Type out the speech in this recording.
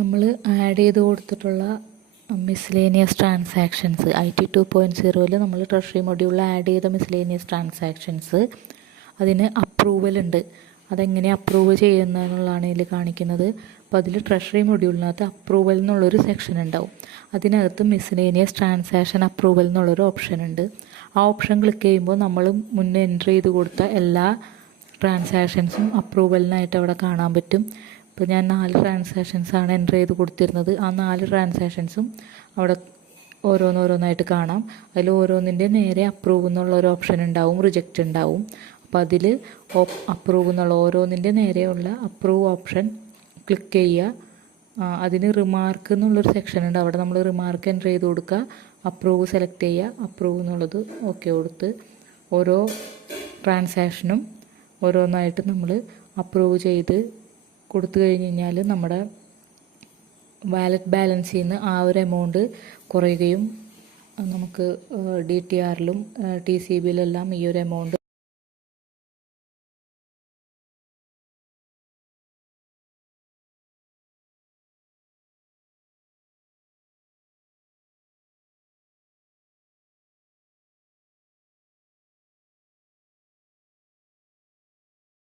നമ്മൾ ആഡ് ചെയ്ത് കൊടുത്തിട്ടുള്ള മിസ്ലേനിയസ് ട്രാൻസാക്ഷൻസ് IT 2.0 നമ്മൾ ട്രഷറി മൊഡ്യൂളിൽ ആഡ് ചെയ്ത മിസ്ലേനിയസ് ട്രാൻസാക്ഷൻസ് അതിന് അപ്രൂവൽ ഉണ്ട്. അതെങ്ങനെ അപ്രൂവ് ചെയ്യുന്നതെന്നുള്ളതാണ് ഇതിൽ കാണിക്കുന്നത്. അപ്പോൾ അതിൽ ട്രഷറി മൊഡ്യൂളിനകത്ത് അപ്രൂവൽ എന്നുള്ളൊരു സെക്ഷൻ ഉണ്ടാവും. അതിനകത്ത് മിസ്ലേനിയസ് ട്രാൻസാക്ഷൻ അപ്രൂവൽ എന്നുള്ളൊരു ഓപ്ഷൻ ഉണ്ട്. ആ ഓപ്ഷൻ ക്ലിക്ക് ചെയ്യുമ്പോൾ നമ്മൾ മുന്നേ എൻ്റർ ചെയ്ത് കൊടുത്ത എല്ലാ ട്രാൻസാക്ഷൻസും അപ്രൂവലിനായിട്ട് അവിടെ കാണാൻ പറ്റും. ഇപ്പോൾ ഞാൻ 4 ട്രാൻസാക്ഷൻസാണ് എൻ്റർ ചെയ്ത് കൊടുത്തിരുന്നത്. ആ 4 ട്രാൻസാക്ഷൻസും അവിടെ ഓരോന്നോരോന്നായിട്ട് കാണാം. അതിൽ ഓരോന്നിൻ്റെ നേരെ അപ്രൂവ് എന്നുള്ള ഒരു ഓപ്ഷൻ ഉണ്ടാവും, റിജക്റ്റ് ഉണ്ടാവും. അപ്പോൾ അതിൽ അപ്രൂവ് എന്നുള്ള ഓരോന്നിൻ്റെ നേരെയുള്ള അപ്രൂവ് ഓപ്ഷൻ ക്ലിക്ക് ചെയ്യുക. അതിന് റിമാർക്ക് എന്നുള്ളൊരു സെക്ഷൻ ഉണ്ട്. അവിടെ നമ്മൾ റിമാർക്ക് എൻ്റർ ചെയ്ത് കൊടുക്കുക, അപ്രൂവ് സെലക്ട് ചെയ്യുക, അപ്രൂവ് എന്നുള്ളത് ഓക്കെ കൊടുത്ത് ഓരോ ട്രാൻസാക്ഷനും ഓരോന്നായിട്ട് നമ്മൾ അപ്രൂവ് ചെയ്ത് കൊടുത്തു കഴിഞ്ഞ് കഴിഞ്ഞാൽ നമ്മുടെ വാലറ്റ് ബാലൻസിൽ നിന്ന് ആ ഒരു എമൗണ്ട് കുറയുകയും നമുക്ക് DTRലും TCBയിലെല്ലാം ഈ ഒരു എമൗണ്ട്